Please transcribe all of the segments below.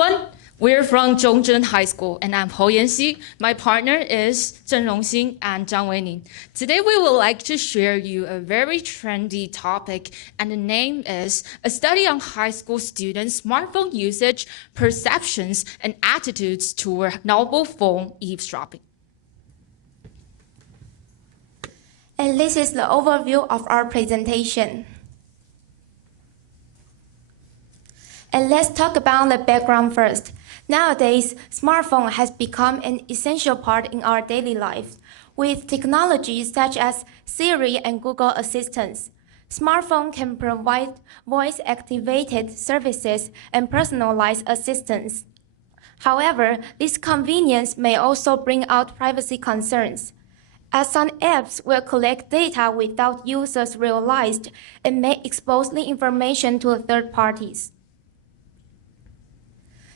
everyone. We're from Zhongzhen High School, and I'm Ho Yanxi. My partner is Zheng Rongxing and Zhang Weining. Today, we would like to share you a very trendy topic, and the name is A Study on High School Students' Smartphone Usage, Perceptions, and Attitudes Toward Mobile Phone Eavesdropping. And this is the overview of our presentation. And let's talk about the background first. Nowadays, smartphone has become an essential part in our daily life. With technologies such as Siri and Google Assistants, smartphone can provide voice-activated services and personalized assistance. However, this convenience may also bring out privacy concerns, as some apps will collect data without users realized and may expose the information to third parties.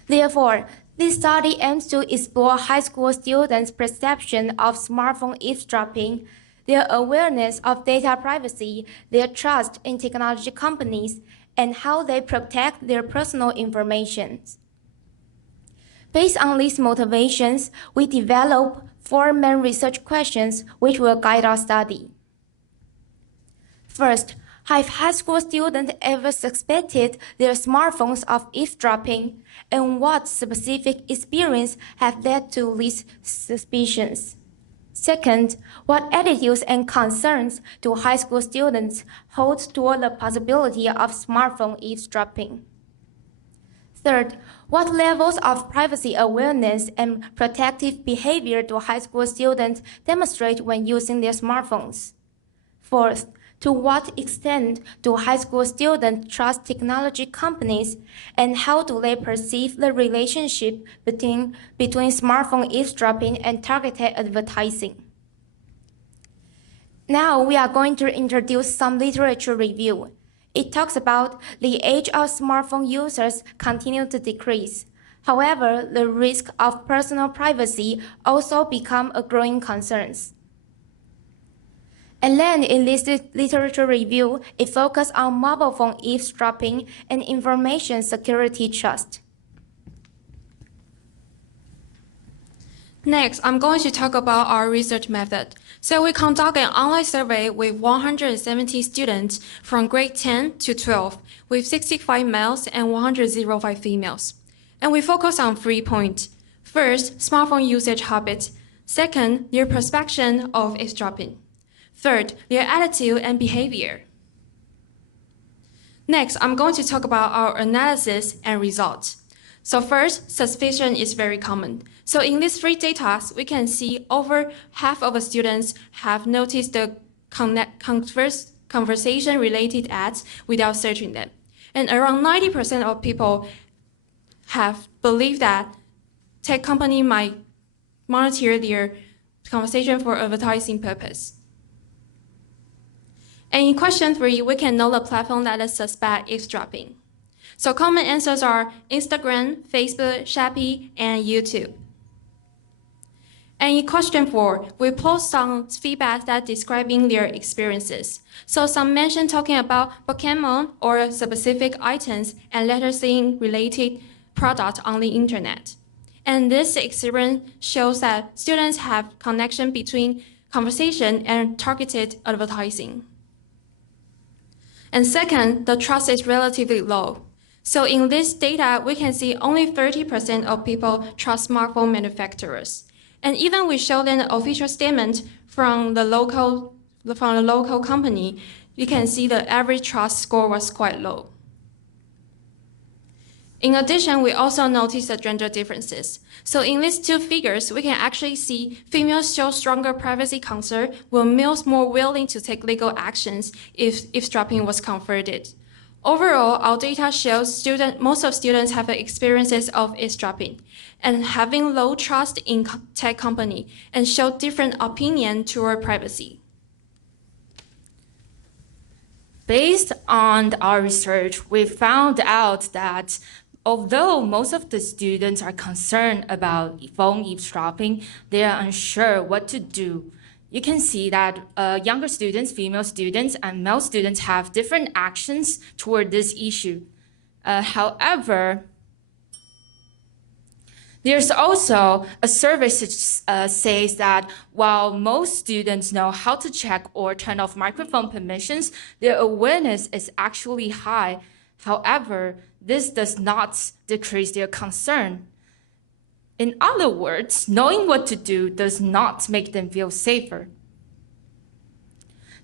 Therefore, this study aims to explore high school students' perception of smartphone eavesdropping, their awareness of data privacy, their trust in technology companies, and how they protect their personal information. Based on these motivations, we develop 4 main research questions which will guide our study. First, have high school students ever suspected their smartphones of eavesdropping, and what specific experience have led to these suspicions? Second, what attitudes and concerns do high school students hold toward the possibility of smartphone eavesdropping? Third, what levels of privacy awareness and protective behavior do high school students demonstrate when using their smartphones? Fourth, to what extent do high school students trust technology companies, and how do they perceive the relationship between smartphone eavesdropping and targeted advertising? Now we are going to introduce some literature review. It talks about the age of smartphone users continue to decrease. However, the risk of personal privacy also become a growing concern. And then in this literature review, it focused on mobile phone eavesdropping and information security trust. Next, I'm going to talk about our research method. So we conduct an online survey with 170 students from grade 10 to 12, with 65 males and 105 females. And we focus on 3 points. First, smartphone usage habits. Second, their perception of eavesdropping. Third, their attitude and behavior. Next, I'm going to talk about our analysis and results. So first, suspicion is very common. So in these 3 data, we can see over half of the students have noticed the conversation-related ads without searching them. And around 90% of people have believed that tech company might monitor their conversation for advertising purpose. And in question 3, we can know the platform that is suspect eavesdropping. So common answers are Instagram, Facebook, Shopee, and YouTube. And in question 4, we post some feedback that describing their experiences. So some mention talking about Pokemon or specific items and later seeing related products on the internet. And this experience shows that students have connection between conversation and targeted advertising. And second, the trust is relatively low. So in this data, we can see only 30% of people trust smartphone manufacturers. And even we show them an official statement from the local company, you can see the average trust score was quite low. In addition, we also notice the gender differences. So in these 2 figures, we can actually see females show stronger privacy concern, while males more willing to take legal actions if eavesdropping was confirmed. Overall, our data shows most of students have experiences of eavesdropping and having low trust in tech company and show different opinion toward privacy. Based on our research, we found out that although most of the students are concerned about phone eavesdropping, they are unsure what to do. You can see that younger students, female students, and male students have different actions toward this issue. However, There's also a survey says that while most students know how to check or turn off microphone permissions, their awareness is actually high. However, this does not decrease their concern. In other words, knowing what to do does not make them feel safer.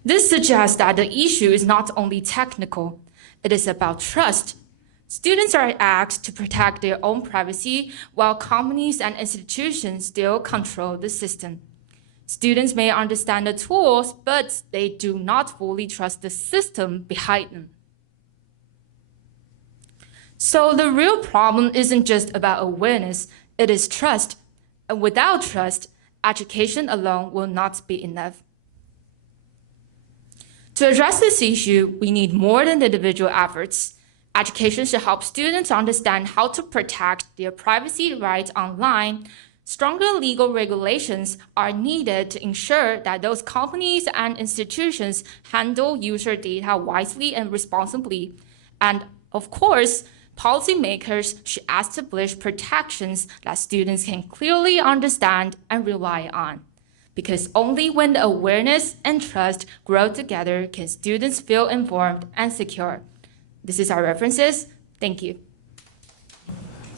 This suggests that the issue is not only technical, it is about trust. Students are asked to protect their own privacy while companies and institutions still control the system. Students may understand the tools, but they do not fully trust the system behind them. So the real problem isn't just about awareness, it is trust. And without trust, education alone will not be enough. To address this issue, we need more than individual efforts. Education should help students understand how to protect their privacy rights online. Stronger legal regulations are needed to ensure that those companies and institutions handle user data wisely and responsibly. And of course, policymakers should establish protections that students can clearly understand and rely on. Because only when the awareness and trust grow together can students feel informed and secure. This is our references. Thank you.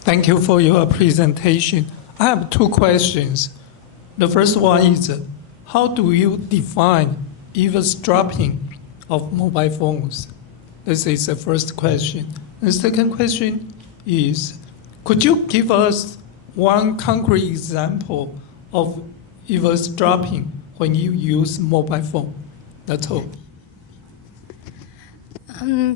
Thank you for your presentation. I have two questions. The first one is, how do you define eavesdropping of mobile phones? This is the first question. The second question is, could you give us one concrete example of eavesdropping when you use mobile phone? That's all.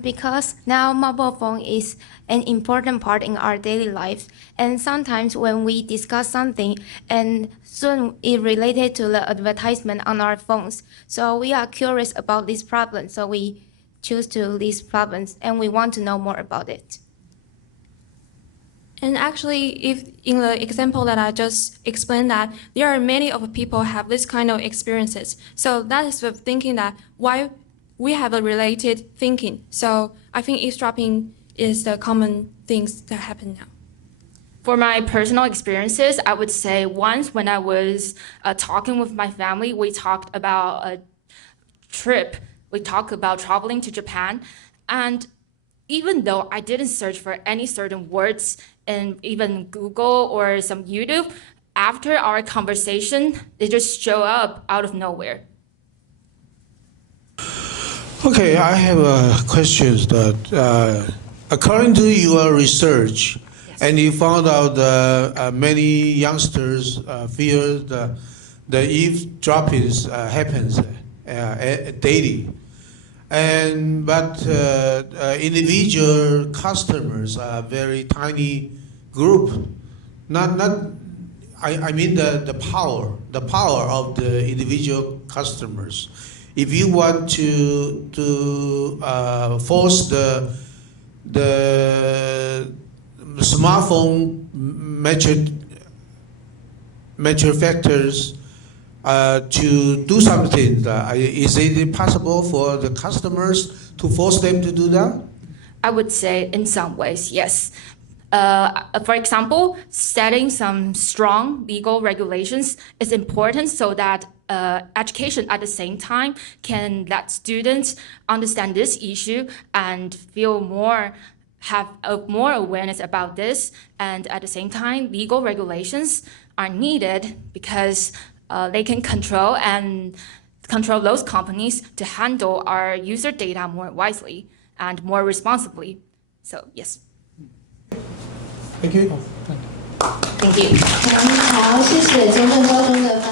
Because now mobile phone is an important part in our daily life, and sometimes when we discuss something and soon it related to the advertisement on our phones, so we are curious about this problem, so we choose to list problems and we want to know more about it. And actually, if in the example that I just explained, that there are many of people have this kind of experiences. So that is the thinking that why we have a related thinking. So I think eavesdropping is the common things that happen now. For my personal experiences, I would say once when I was talking with my family, we talked about a trip. We talked about traveling to Japan. And even though I didn't search for any certain words in even Google or some YouTube, after our conversation, they just show up out of nowhere. Okay, I have questions that, according to your research, Yes. and you found out many youngsters fear the eavesdroppings happens daily, but individual customers are very tiny group. I mean the power of the individual customers. If you want to force the smartphone manufacturers to do something, is it possible for the customers to force them to do that? I would say in some ways, yes. For example, setting some strong legal regulations is important so that education at the same time can let students understand this issue and have more awareness about this. And at the same time, legal regulations are needed because they can control those companies to handle our user data more wisely and more responsibly. So yes. Thank you. Thank you. Thank you. 好，谢谢中正高中的。